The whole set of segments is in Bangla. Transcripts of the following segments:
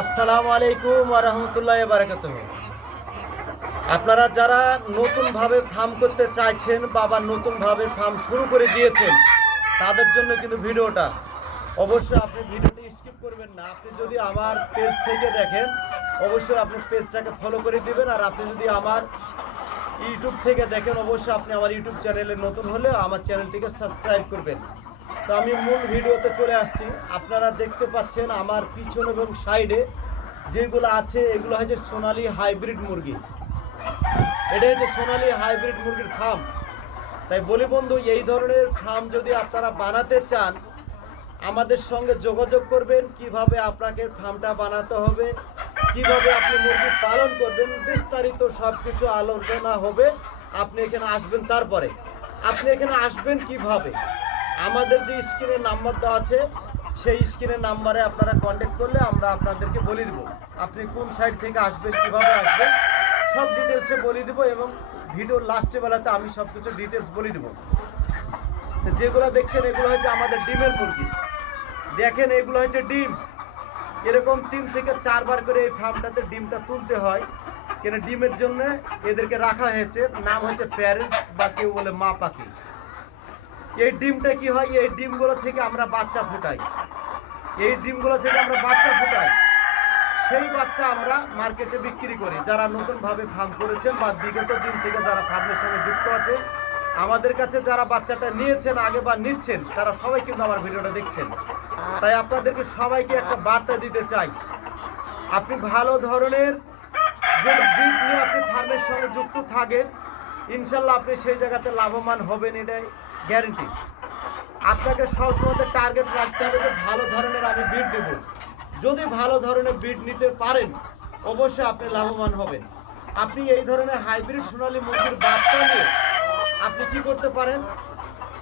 আসসালামু আলাইকুম ওয়া রাহমাতুল্লাহি ওয়া বারাকাতুহু। আপনারা যারা নতুনভাবে ফার্ম করতে চাইছেন বা নতুনভাবে ফার্ম শুরু করে দিয়েছেন তাদের জন্য কিন্তু ভিডিওটা অবশ্যই আপনি ভিডিওটি স্কিপ করবেন না। আপনি যদি আমার পেজ থেকে দেখেন অবশ্যই আপনি পেজটাকে ফলো করে দিবেন, আর আপনি যদি আমার ইউটিউব থেকে দেখেন অবশ্যই আপনি আমার ইউটিউব চ্যানেলে নতুন হলে আমার চ্যানেলটিকে সাবস্ক্রাইব করবেন। তো আমি মূল ভিডিওতে চলে আসছি। আপনারা দেখতে পাচ্ছেন আমার পিছন এবং সাইডে যেগুলো আছে এগুলো হচ্ছে সোনালী হাইব্রিড মুরগি। এটা হচ্ছে সোনালী হাইব্রিড মুরগির ফার্ম। তাই বলি বন্ধু, এই ধরনের ফার্ম যদি আপনারা বানাতে চান আমাদের সঙ্গে যোগাযোগ করবেন। কিভাবে আপনাকে ফার্মটা বানাতে হবে, কিভাবে আপনি মুরগি পালন করবেন, বিস্তারিত সব কিছু আলোচনা হবে। আপনি এখানে আসবেন। তারপরে আপনি এখানে আসবেন কিভাবে, আমাদের যে স্ক্রিনের নাম্বার দেওয়া আছে সেই স্ক্রিনের নাম্বারে আপনারা কন্ট্যাক্ট করলে আমরা আপনাদেরকে বলে দেবো আপনি কোন সাইড থেকে আসবেন, কিভাবে আসবেন, সব ডিটেলসে বলে দেবো। এবং ভিডিওর লাস্টে বেলাতে আমি সব কিছু ডিটেলস বলে দেবো। যেগুলো দেখছেন এগুলো হচ্ছে আমাদের ডিমের মুরগি। দেখেন এগুলো হচ্ছে ডিম। এরকম 3 থেকে 4 বার করে এই ফার্মটাতে ডিমটা তুলতে হয়, কেন ডিমের জন্য এদেরকে রাখা হয়েছে। নাম হচ্ছে প্যারেন্টস বা কেউ বলে মা পাখি। এই ডিমটা কি হয়, এই ডিমগুলো থেকে আমরা বাচ্চা ফুটাই। এই ডিমগুলো থেকে আমরা বাচ্চা ফুটাই, সেই বাচ্চা আমরা মার্কেটে বিক্রি করি। যারা নতুনভাবে ফার্ম করেছেন বা বিগত দিন থেকে যারা ফার্মের সঙ্গে যুক্ত আছে, আমাদের কাছে যারা বাচ্চাটা নিয়েছেন আগে বা নিচ্ছেন তারা সবাই কিন্তু আমার ভিডিওটা দেখছেন। তাই আপনাদেরকে সবাইকে একটা বার্তা দিতে চাই, আপনি ভালো ধরনের যদি ব্রিড নিয়ে আপনি ফার্মের সঙ্গে যুক্ত থাকেন ইনশাল্লাহ আপনি সেই জায়গাতে লাভবান হবেন, এটাই গ্যারেন্টি। আপনাকে সবসময় টার্গেট রাখতে হবে যে ভালো ধরনের আমি ব্রিড দেব। যদি ভালো ধরনের ব্রিড নিতে পারেন অবশ্যই আপনি লাভবান হবেন। আপনি এই ধরনের হাইব্রিড সোনালী মুরগির বাচ্চা নিয়ে আপনি কি করতে পারেন,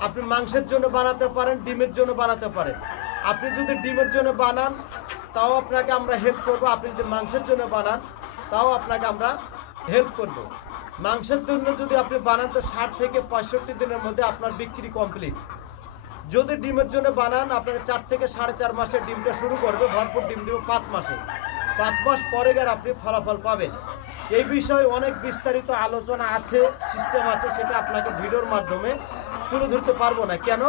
আপনি মাংসের জন্য বানাতে পারেন, ডিমের জন্য বানাতে পারেন। আপনি যদি ডিমের জন্য বানান তাও আপনাকে আমরা হেল্প করব, আপনি যদি মাংসের জন্য বানান তাও আপনাকে আমরা হেল্প করব। মাংসের জন্য যদি আপনি বানান তো 60 থেকে 65 দিনের মধ্যে আপনার বিক্রি কমপ্লিট। যদি ডিমের জন্য বানান আপনাকে 4 থেকে 4.5 মাসে ডিমটা শুরু করবে, ভরপুর ডিম দেবে 5 মাসে। 5 মাস পরে গিয়ে আপনি ফলাফল পাবেন। এই বিষয়ে অনেক বিস্তারিত আলোচনা আছে, সিস্টেম আছে, সেটা আপনাকে ভিডিওর মাধ্যমে তুলে ধরতে পারবো না। কেন,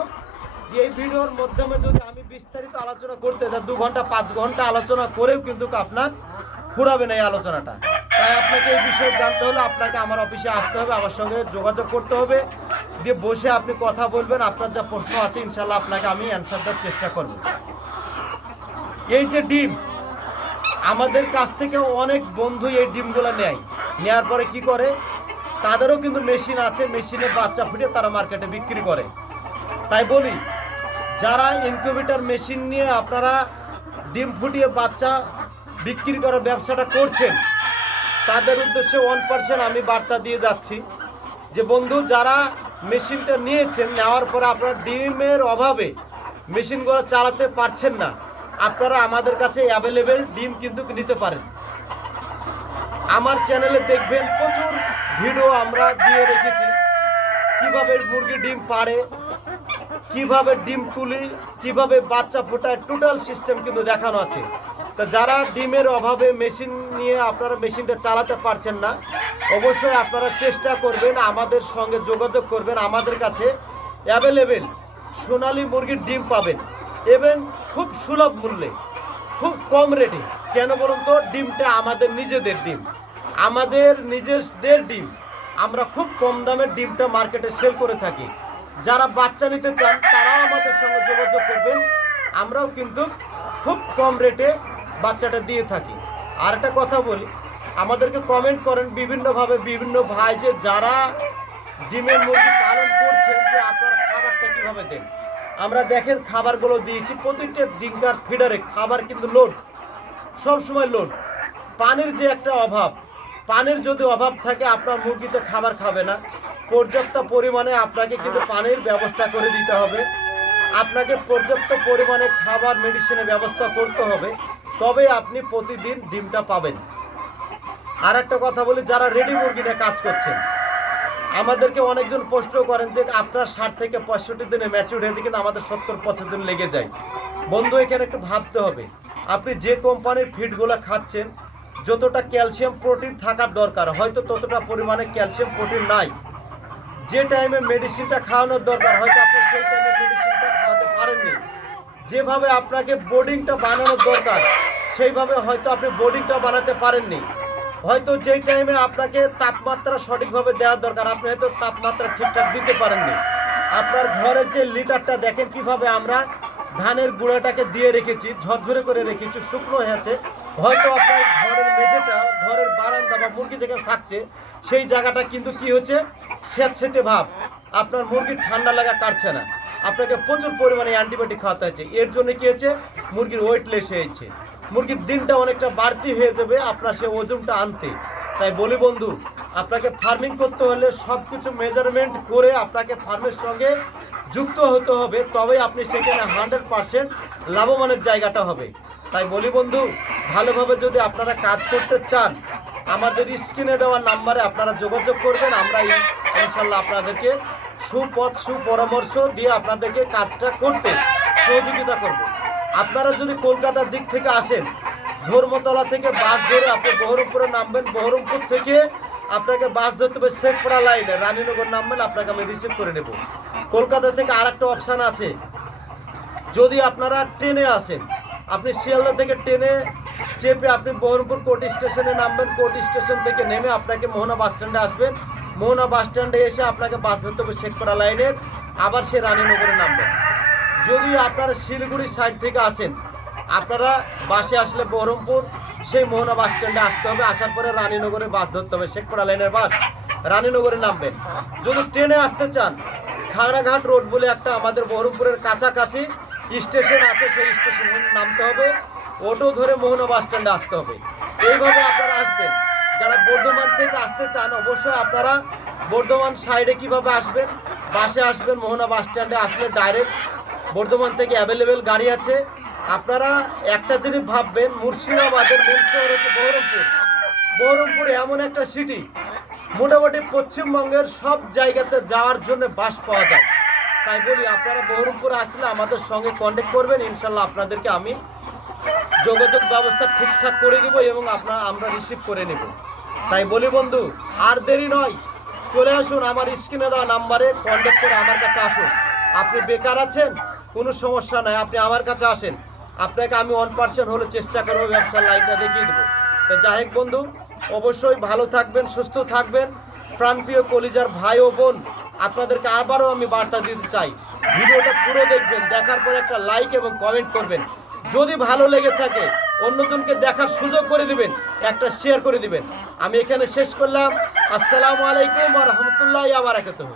এই ভিডিওর মাধ্যমে যদি আমি বিস্তারিত আলোচনা করতে 2 ঘন্টা 5 ঘন্টা আলোচনা করেও কিন্তু আপনার ফুরাবে না এই আলোচনাটা। তাই আপনাকে এই বিষয়ে জানতে হলে আপনাকে আমার অফিসে আসতে হবে, আমার সঙ্গে যোগাযোগ করতে হবে, দিয়ে বসে আপনি কথা বলবেন। আপনার যা প্রশ্ন আছে ইনশাল্লাহ আপনাকে আমি অ্যান্সার দেওয়ার চেষ্টা করব। এই যে ডিম, আমাদের কাছ থেকে অনেক বন্ধু এই ডিমগুলো নেওয়ার পরে কি করে, তাদেরও কিন্তু মেশিন আছে, মেশিনে বাচ্চা ফুটিয়ে তারা মার্কেটে বিক্রি করে। তাই বলি, যারা ইনকিউবেটর মেশিন নিয়ে আপনারা ডিম ফুটিয়ে বাচ্চা বিক্রি করার ব্যবসাটা করছেন তাদের উদ্দেশ্যে 1% আমি বার্তা দিয়ে যাচ্ছি যে বন্ধু, যারা মেশিনটা নিয়েছেন, নেওয়ার পরে আপনারা ডিমের অভাবে মেশিনগুলো চালাতে পারছেন না, আপনারা আমাদের কাছে অ্যাভেলেবেল ডিম কিন্তু নিতে পারেন। আমার চ্যানেলে দেখবেন প্রচুর ভিডিও আমরা দিয়ে রেখেছি, কিভাবে মুরগি ডিম পাড়ে, কিভাবে ডিম তুলি, কিভাবে বাচ্চা ফোটায়, টোটাল সিস্টেম কিন্তু দেখানো আছে। তো যারা ডিমের অভাবে মেশিন নিয়ে আপনারা মেশিনটা চালাতে পারছেন না অবশ্যই আপনারা চেষ্টা করবেন, আমাদের সঙ্গে যোগাযোগ করবেন। আমাদের কাছে অ্যাভেলেবেল সোনালী মুরগির ডিম পাবেন এবং খুব সুলভ মূল্যে, খুব কম রেটে। কেন বলুন তো, ডিমটা আমাদের নিজেদের ডিম, আমাদের নিজেদের ডিম। আমরা খুব কম দামে ডিমটা মার্কেটে সেল করে থাকি। যারা বাচ্চা নিতে চান তারাও আমাদের সঙ্গে যোগাযোগ করবেন, আমরাও কিন্তু খুব কম রেটে বাচ্চাটা দিয়ে থাকি। আর একটা কথা বলি, আমাদেরকে কমেন্ট করেন বিভিন্নভাবে বিভিন্ন ভাই যে যারা ডিমের মুরগি পালন করছেন যে আপনারা খাবারটা কীভাবে দেন। আমরা দেখেন খাবারগুলো দিয়েছি, প্রতিটা ডিঙ্কার ফিডারে খাবার কিন্তু লোড, সবসময় লোড। পানির যে একটা অভাব, পানির যদি অভাব থাকে আপনার মুরগিতে খাবার খাবে না। পর্যাপ্ত পরিমাণে আপনাকে কিন্তু পানির ব্যবস্থা করে দিতে হবে, আপনাকে পর্যাপ্ত পরিমাণে খাবার মেডিসিনের ব্যবস্থা করতে হবে, তবে আপনি প্রতিদিন ডিমটা পাবেন। আর একটা কথা বলি, যারা রেডি মুরগিটা কাজ করছেন আমাদেরকে অনেকজন প্রশ্ন করেন যে আপনার 60 থেকে 65 দিনে ম্যাচিউর হয়েছে কিন্তু আমাদের 70-75 দিন লেগে যায়। বন্ধু, এখানে একটু ভাবতে হবে। আপনি যে কোম্পানির ফিডগুলো খাচ্ছেন, যতটা ক্যালসিয়াম প্রোটিন থাকার দরকার হয়তো ততটা পরিমাণে ক্যালসিয়াম প্রোটিন নাই। যে টাইমে মেডিসিনটা খাওয়ানোর দরকার হয়তো আপনি সেই টাইমে মেডিসিনটা খাওয়াতে পারেননি। যেভাবে আপনাকে বোর্ডিংটা বানানোর দরকার সেইভাবে হয়তো আপনি বোর্ডিংটা বানাতে পারেননি। হয়তো যেই টাইমে আপনাকে তাপমাত্রা সঠিকভাবে দেওয়ার দরকার আপনি হয়তো তাপমাত্রা ঠিকঠাক দিতে পারেননি। আপনার ঘরের যে লিটারটা দেখেন কিভাবে আমরা ধানের গুঁড়াটাকে দিয়ে রেখেছি, ঝরঝরে করে রেখেছি, শুকনো হয়েছে। হয়তো আপনার ঘরের মেঝেটা, ঘরের বারান্দা বা মুরগি যেখানে থাকছে সেই জায়গাটা কিন্তু কি হচ্ছে, স্যাঁতসেঁতে ভাব। আপনার মুরগির ঠান্ডা লাগা কাটছে না, আপনাকে প্রচুর পরিমাণে অ্যান্টিবায়োটিক খাওয়াতে হচ্ছে। এর জন্য কি হচ্ছে, মুরগির ওয়েট লেস হয়েছে, মুরগির দিনটা অনেকটা বাড়তি হয়ে যাবে আপনার সে ওজনটা আনতে। তাই বলি বন্ধু, আপনাকে ফার্মিং করতে হলে সব কিছু মেজারমেন্ট করে আপনাকে ফার্মের সঙ্গে যুক্ত হতে হবে, তবেই আপনি সেখানে 100% লাভবানের জায়গাটা হবে। তাই বলি বন্ধু, ভালোভাবে যদি আপনারা কাজ করতে চান আমাদের স্ক্রিনে দেওয়া নাম্বারে আপনারা যোগাযোগ করবেন। আমরা ইনশাল্লাহ আপনাদেরকে সুপথ সুপরামর্শ দিয়ে আপনাদেরকে কাজটা করতে সহযোগিতা করব। আপনারা যদি কলকাতার দিক থেকে আসেন, ধর্মতলা থেকে বাস ধরে আপনি বহরমপুরে নামবেন, বহরমপুর থেকে আপনাকে বাস ধরতে হবে শেখপাড়া লাইনে, রানীনগর নামবেন, আপনাকে আমি রিসিভ করে নেব। কলকাতা থেকে আরেকটা অপশান আছে, যদি আপনারা ট্রেনে আসেন, আপনি শিয়ালদা থেকে ট্রেনে চেপে আপনি বহরমপুর কোর্ট স্টেশনে নামবেন, কোর্ট স্টেশন থেকে নেমে আপনাকে মোহনা বাস স্ট্যান্ডে আসবেন, মোহনা বাস স্ট্যান্ডে এসে আপনাকে বাস ধরতে হবে শেখপাড়া লাইনের, আবার সে রানীনগরে নামবেন। যদি আপনারা শিলিগুড়ি সাইড থেকে আসেন, আপনারা বাসে আসলে বহরমপুর সেই মোহনা বাস স্ট্যান্ডে আসতে হবে, আসার পরে রানীনগরে বাস ধরতে হবে, শেখপাড়া লাইনের বাস, রানীনগরে নামবেন। যদি ট্রেনে আসতে চান, খাগড়াঘাট রোড বলে একটা আমাদের বহরমপুরের কাছাকাছি স্টেশন আছে, সেই স্টেশনে নামতে হবে, অটো ধরে মোহনা বাস স্ট্যান্ডে আসতে হবে। এইভাবে আপনারা আসবেন। যারা বর্ধমান থেকে আসতে চান অবশ্যই আপনারা বর্ধমান সাইডে কিভাবে আসবেন, বাসে আসবেন, মোহনা বাস স্ট্যান্ডে আসলে ডাইরেক্ট বর্ধমান থেকে অ্যাভেলেবেল গাড়ি আছে। আপনারা একটা জিনিস ভাববেন, মুর্শিদাবাদের মূল শহর হচ্ছে বহরমপুর। বহরমপুর এমন একটা সিটি, মোটামুটি পশ্চিমবঙ্গের সব জায়গাতে যাওয়ার জন্য বাস পাওয়া যায়। তাই বলি আপনারা বহরমপুরে আসলে আমাদের সঙ্গে কন্ট্যাক্ট করবেন, ইনশাল্লাহ আপনাদেরকে আমি যোগাযোগ ব্যবস্থা ঠিকঠাক করে দেব এবং আমরা রিসিভ করে নেব। তাই বলি বন্ধু, আর দেরি নয়, চলে আসুন আমার স্ক্রিনে দেওয়া নাম্বারে কন্ট্যাক্ট করে আমার কাছে আসুন। আপনি বেকার আছেন, কোনো সমস্যা নাই, আপনি আমার কাছে আসেন, আপনাকে আমি 1% হলে চেষ্টা করবো ব্যবসার লাইনটা দেখিয়ে দেবো। তো যাই হোক বন্ধু, অবশ্যই ভালো থাকবেন, সুস্থ থাকবেন। প্রাণপ্রিয় কলিজার ভাই ও বোন, আপনাদেরকে আবারও আমি বার্তা দিতে চাই, ভিডিওটা পুরো দেখবেন, দেখার পর একটা লাইক এবং কমেন্ট করবেন। যদি ভালো লেগে থাকে অন্যজনকে দেখার সুযোগ করে দিবেন, একটা শেয়ার করে দিবেন। আমি এখানে শেষ করলাম। আসসালামু আলাইকুম ওয়া রাহমাতুল্লাহি ওয়া বারাকাতুহু।